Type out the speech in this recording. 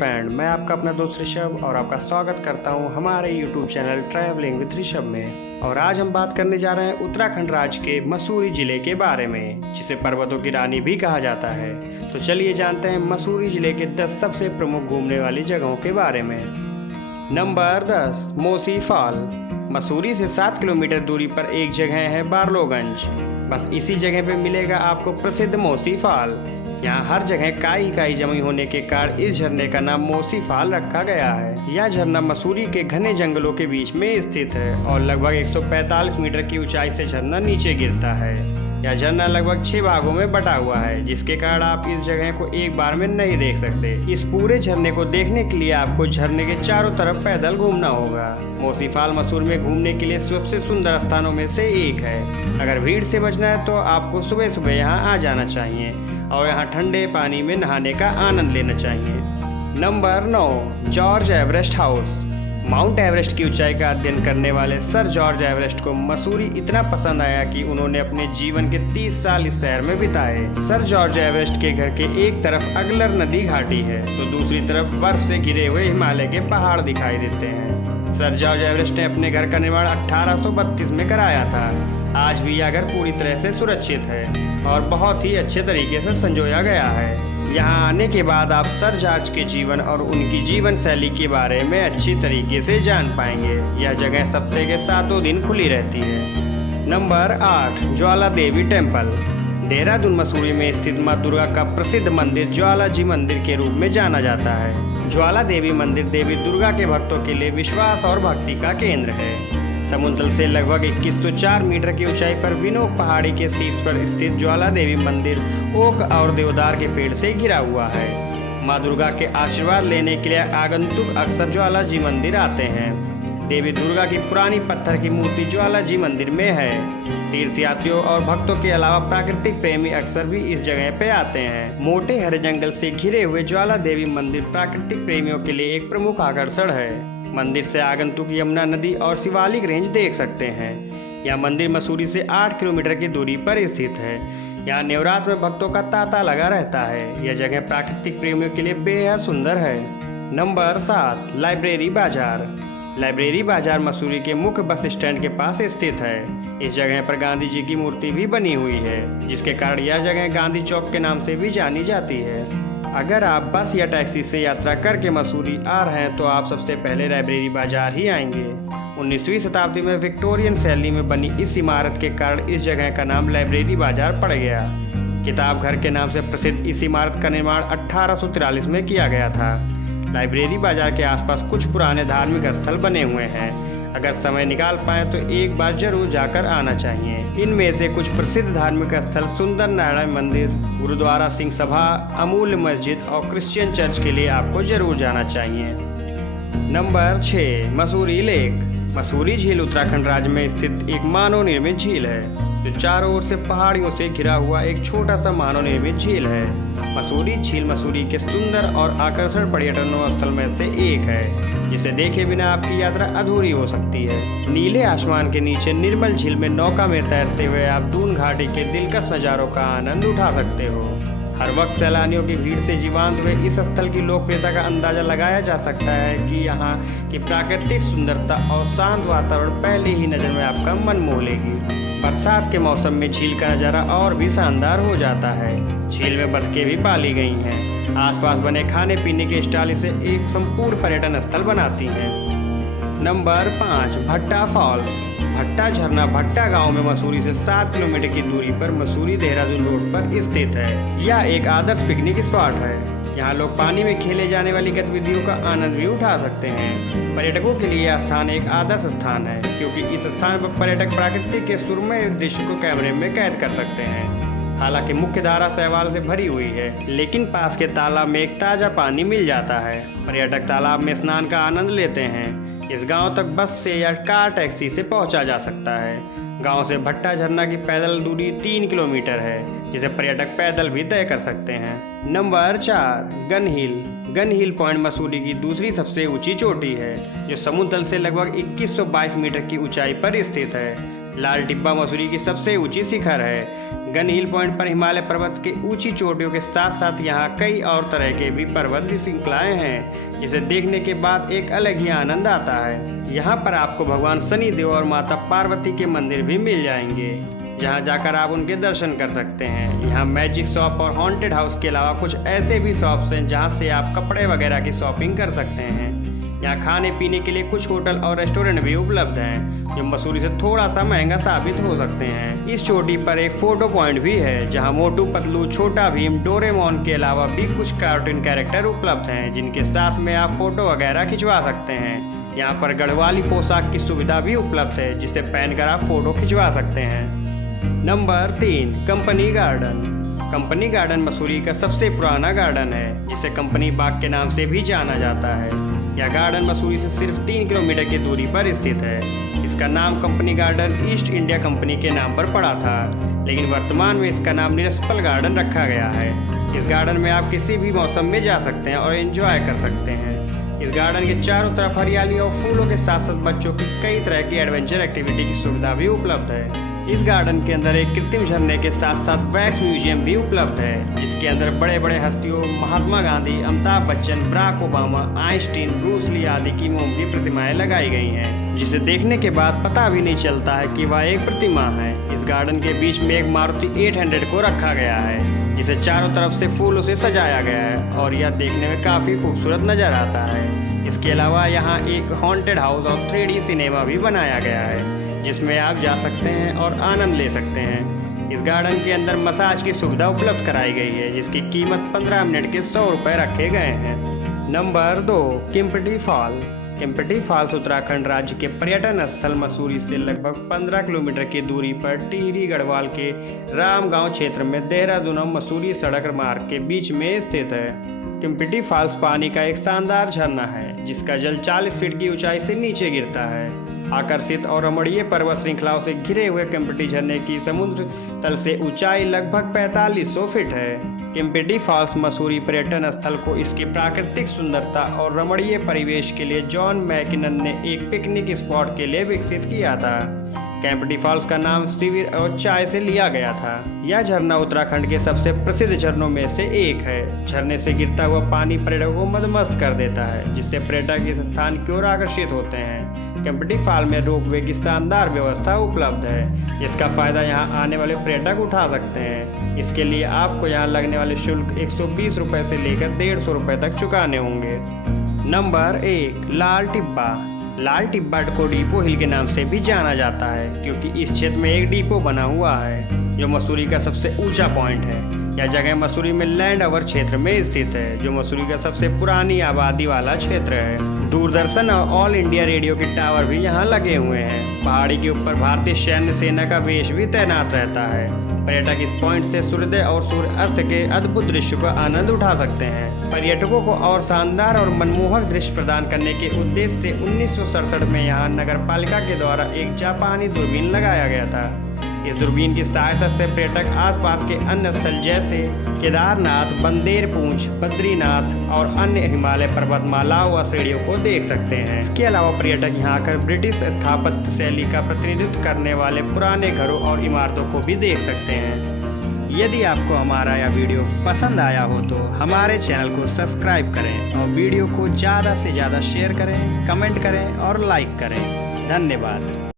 Friend, मैं आपका अपना दोस्त ऋषभ और आपका स्वागत करता हूं हमारे YouTube channel travelling with Rishabh में। और आज हम बात करने जा रहे हैं उत्तराखंड राज्य के मसूरी जिले के बारे में, जिसे पर्वतों की रानी भी कहा जाता है। तो चलिए जानते हैं मसूरी जिले के 10 सबसे प्रमुख घूमने वाली जगहों के बारे में। नंबर 10, मोसी फॉल। मसूरी से 7 किलोमीटर दूरी पर एक जगह है बारलोगंज। बस इसी जगह पे मिलेगा आपको प्रसिद्ध मोसी फॉल। यहाँ हर जगह काई जमी होने के कारण इस झरने का नाम मोसी फॉल रखा गया है। यह झरना मसूरी के घने जंगलों के बीच में स्थित है और लगभग 145 मीटर की ऊंचाई से झरना नीचे गिरता है। यह झरना लगभग 6 भागों में बटा हुआ है, जिसके कारण आप इस जगह को एक बार में नहीं देख सकते। इस पूरे झरने को देखने के लिए आपको झरने के चारों तरफ पैदल घूमना होगा। मोसी फॉल मसूरी में घूमने के लिए सबसे सुंदर स्थानों में से एक है। अगर भीड़ से बचना है तो आपको सुबह सुबह यहाँ आ जाना चाहिए और यहाँ ठंडे पानी में नहाने का आनंद लेना चाहिए। Number 9, George Everest house. Mount Everest की ऊंचाई का अध्ययन करने वाले सर जॉर्ज एवरेस्ट को मसूरी इतना पसंद आया कि उन्होंने अपने जीवन के 30 साल इस शहर में बिताए। सर जॉर्ज एवरेस्ट के घर के एक तरफ अगलर नदी घाटी है तो दूसरी तरफ बर्फ से घिरे हुए हिमालय के पहाड़ दिखाई देते हैं। सर जॉर्ज एवरेस्ट ने अपने घर का निर्माण 1832 में कराया था। आज भी यह घर पूरी तरह से सुरक्षित है और बहुत ही अच्छे तरीके से संजोया गया है। यहाँ आने के बाद आप सर जॉर्ज के जीवन और उनकी जीवन शैली के बारे में अच्छी तरीके से जान पाएंगे। यह जगह सप्ताह के 7 दिन खुली रहती है। Number 8, Jwala Devi temple. देहरादून मसूरी में स्थित माँ दुर्गा का प्रसिद्ध मंदिर ज्वाला जी मंदिर के रूप में जाना जाता है। ज्वाला देवी मंदिर देवी दुर्गा के भक्तों के लिए विश्वास और भक्ति का केंद्र है। समुद्र तल से लगभग 2104 मीटर की ऊंचाई पर विनोक पहाड़ी के शीर्ष पर स्थित ज्वाला देवी मंदिर ओक और देवदार के पेड़ से घिरा हुआ है। माँ दुर्गा के आशीर्वाद लेने के लिए आगंतुक अक्सर ज्वाला जी मंदिर आते हैं। देवी दुर्गा की पुरानी पत्थर की मूर्ति ज्वाला जी मंदिर में है। तीर्थयात्रियों और भक्तों के अलावा प्राकृतिक प्रेमी अक्सर भी इस जगह पे आते हैं। मोटे हरे जंगल से घिरे हुए ज्वाला देवी मंदिर प्राकृतिक प्रेमियों के लिए एक प्रमुख आकर्षण है। मंदिर से आगंतुक यमुना नदी और शिवालिक रेंज देख सकते हैं। यह मंदिर मसूरी से 8 किलोमीटर की दूरी पर स्थित है। यहाँ नवरात्र में भक्तों का तांता लगा रहता है। यह जगह प्राकृतिक प्रेमियों के लिए बेहद सुंदर है। नंबर 7, लाइब्रेरी बाजार। लाइब्रेरी बाजार मसूरी के मुख्य बस स्टैंड के पास स्थित है। इस जगह पर गांधी जी की मूर्ति भी बनी हुई है, जिसके कारण यह जगह गांधी चौक के नाम से भी जानी जाती है। अगर आप बस या टैक्सी से यात्रा करके मसूरी आ रहे हैं तो आप सबसे पहले लाइब्रेरी बाजार ही आएंगे। 19वीं शताब्दी में विक्टोरियन शैली में बनी इस इमारत के कारण इस जगह का नाम लाइब्रेरी बाजार पड़ गया। किताब घर के नाम से प्रसिद्ध इस इमारत का निर्माण 1843 में किया गया था। लाइब्रेरी बाजार के आसपास कुछ पुराने धार्मिक स्थल बने हुए हैं। अगर समय निकाल पाए तो एक बार जरूर जाकर आना चाहिए। इनमें से कुछ प्रसिद्ध धार्मिक स्थल सुंदर नारायण मंदिर, गुरुद्वारा सिंह सभा, अमूल्य मस्जिद और क्रिश्चियन चर्च के लिए आपको जरूर जाना चाहिए। Number 6, Mussoorie lake. मसूरी झील उत्तराखंड राज्य में स्थित एक मानव निर्मित झील है, जो चारों ओर से पहाड़ियों से घिरा हुआ एक छोटा सा मानव निर्मित झील है। मसूरी झील मसूरी के सुंदर और आकर्षण पर्यटन स्थल में से एक है, जिसे देखे बिना आपकी यात्रा अधूरी हो सकती है। नीले आसमान के नीचे निर्मल झील में नौका में तैरते हुए आप दून घाटी के दिलकश नज़ारों का आनंद उठा सकते हो। हर वक्त सैलानियों की भीड़ से जीवंत हुए इस स्थल की लोकप्रियता का अंदाजा लगाया जा सकता है कि यहाँ की प्राकृतिक सुंदरता और शांत वातावरण पहली ही नज़र में आपका मन मोह लेगी। बरसात के मौसम में झील का नज़ारा और भी शानदार हो जाता है। झील में बतखें भी पाली गई हैं। आसपास बने खाने पीने के स्टॉल इसे एक संपूर्ण पर्यटन स्थल बनाती हैं। नंबर 5, भट्टा फॉल्स। भट्टा झरना भट्टा गांव में मसूरी से 7 किलोमीटर की दूरी पर मसूरी देहरादून रोड पर स्थित है। यह एक आदर्श पिकनिक स्पॉट है। यहाँ लोग पानी में खेले जाने वाली गतिविधियों का आनंद भी उठा सकते हैं। पर्यटकों के लिए यह स्थान एक आदर्श स्थान है, क्योंकि इस स्थान पर पर्यटक प्रकृति के सुरम्य दृश्य को कैमरे में कैद कर सकते हैं। हालांकि मुख्य धारा शैवाल से भरी हुई है, लेकिन पास के तालाब में एक ताज़ा पानी मिल जाता है। पर्यटक तालाब में स्नान का आनंद लेते हैं। इस गांव तक बस से या कार टैक्सी से पहुंचा जा सकता है। गांव से भट्टा झरना की पैदल दूरी 3 किलोमीटर है, जिसे पर्यटक पैदल भी तय कर सकते हैं। नंबर 4, गन हिल। गन हिल पॉइंट मसूरी की दूसरी सबसे ऊंची चोटी है, जो समुद्र तल से लगभग 2122 मीटर की ऊंचाई पर स्थित है। लाल टिब्बा मसूरी की सबसे ऊंची शिखर है। गन हिल पॉइंट पर हिमालय पर्वत के ऊंची चोटियों के साथ साथ यहाँ कई और तरह के भी पर्वत श्रृंखलाएं हैं, जिसे देखने के बाद एक अलग ही आनंद आता है। यहाँ पर आपको भगवान शनिदेव और माता पार्वती के मंदिर भी मिल जाएंगे, जहाँ जाकर आप उनके दर्शन कर सकते हैं। यहाँ मैजिक शॉप और हॉन्टेड हाउस के अलावा कुछ ऐसे भी शॉप्स हैं जहाँ से आप कपड़े वगैरह की शॉपिंग कर सकते हैं। यहाँ खाने पीने के लिए कुछ होटल और रेस्टोरेंट भी उपलब्ध हैं, जो मसूरी से थोड़ा सा महंगा साबित हो सकते हैं। इस चोटी पर एक फोटो पॉइंट भी है, जहाँ मोटू पतलू, छोटा भीम, डोरेमोन के अलावा भी कुछ कार्टून कैरेक्टर उपलब्ध हैं, जिनके साथ में आप फोटो वगैरह खिंचवा सकते हैं। यहाँ पर गढ़वाली पोशाक की सुविधा भी उपलब्ध है, जिसे पहनकर आप फोटो खिंचवा सकते हैं। Number 3, company garden. Company garden Mussoorie का सबसे पुराना गार्डन है, जिसे कंपनी बाग के नाम से भी जाना जाता है। यह गार्डन मसूरी से सिर्फ 3 किलोमीटर की दूरी पर स्थित है। इसका नाम company garden east India company के नाम पर पड़ा था, लेकिन वर्तमान में इसका नाम म्युनिसिपल गार्डन रखा गया है। इस गार्डन में आप किसी भी मौसम में जा सकते हैं और एंजॉय कर सकते हैं। इस गार्डन के चारों तरफ हरियाली और फूलों के साथ साथ बच्चों की कई तरह की एडवेंचर एक्टिविटी की सुविधा भी उपलब्ध है। इस गार्डन के अंदर एक कृत्रिम झरने के साथ साथ वैक्स म्यूजियम भी उपलब्ध है, जिसके अंदर बड़े बड़े हस्तियों Mahatma Gandhi, Amitabh Bachchan, Barack Obama, Einstein, Bruce Lee आदि की मोम की प्रतिमाएं लगाई गई हैं, जिसे देखने के बाद पता भी नहीं चलता है कि वह एक प्रतिमा है। इस गार्डन के बीच में एक मारुति 800 को रखा गया है, जिसे चारों तरफ से फूलों से सजाया गया है और यह देखने में काफी खूबसूरत नजर आता है। इसके अलावा यहाँ एक हॉन्टेड हाउस और 3D सिनेमा भी बनाया गया है, जिसमें आप जा सकते हैं और आनंद ले सकते हैं। इस गार्डन के अंदर मसाज की सुविधा उपलब्ध कराई गई है, जिसकी कीमत 15 मिनट के 100 रुपये रखे गए हैं। Number 2, Kempty fall. Kempty falls Uttarakhand राज्य के पर्यटन स्थल मसूरी से लगभग 15 किलोमीटर की दूरी पर टिहरी गढ़वाल के रामगांव क्षेत्र में देहरादून और मसूरी सड़क मार्ग के बीच में स्थित है। केम्पटी फॉल्स पानी का एक शानदार झरना है, जिसका जल 40 फीट की ऊंचाई से नीचे गिरता है। आकर्षित और रमणीय पर्वत श्रृंखलाओं से घिरे हुए केम्पटी झरने की समुद्र तल से ऊंचाई लगभग 4500 फीट है। केम्पटी फॉल्स मसूरी पर्यटन स्थल को इसकी प्राकृतिक सुंदरता और रमणीय परिवेश के लिए जॉन मैकिनन ने एक पिकनिक स्पॉट के लिए विकसित किया था। केम्पटी फॉल्स का नाम शिविर और चाय से लिया गया था। यह झरना उत्तराखंड के सबसे प्रसिद्ध झरनों में से एक है। झरने से गिरता हुआ पानी पर्यटकों को मदमस्त कर देता है, जिससे पर्यटक इस स्थान की ओर आकर्षित होते हैं। केम्पटी फॉल में रोपवे की शानदार व्यवस्था उपलब्ध है, जिसका फायदा यहाँ आने वाले पर्यटक उठा सकते हैं। इसके लिए आपको यहाँ लगने वाले शुल्क 120 रुपये से लेकर 150 रुपये तक चुकाने होंगे। नंबर 1, लाल टिब्बा। लाल टिब्बा को डिपो हिल के नाम से भी जाना जाता है, क्योंकि इस क्षेत्र में एक डिपो बना हुआ है, जो मसूरी का सबसे ऊंचा पॉइंट है। यह जगह मसूरी में लैंड ओवर क्षेत्र में स्थित है, जो मसूरी का सबसे पुरानी आबादी वाला क्षेत्र है। दूरदर्शन और ऑल इंडिया रेडियो के टावर भी यहाँ लगे हुए हैं। पहाड़ी के ऊपर भारतीय सैन्य सेना का बेस भी तैनात रहता है। पर्यटक इस पॉइंट से सूर्योदय और सूर्य अस्त के अद्भुत दृश्य का आनंद उठा सकते हैं। पर्यटकों को और शानदार और मनमोहक दृश्य प्रदान करने के उद्देश्य से 1967 में यहाँ नगर पालिका के द्वारा एक जापानी दूरबीन लगाया गया था। इस दूरबीन की सहायता से पर्यटक आसपास के अन्य स्थल जैसे केदारनाथ, बंदेरपूंछ, बद्रीनाथ और अन्य हिमालय पर्वतमालाओं व श्रेणियों को देख सकते हैं। इसके अलावा पर्यटक यहाँ आकर ब्रिटिश स्थापत्य शैली का प्रतिनिधित्व करने वाले पुराने घरों और इमारतों को भी देख सकते हैं। यदि आपको हमारा यह वीडियो पसंद आया हो तो हमारे चैनल को सब्सक्राइब करें और वीडियो को ज़्यादा से ज़्यादा शेयर करें, कमेंट करें और लाइक करें। धन्यवाद।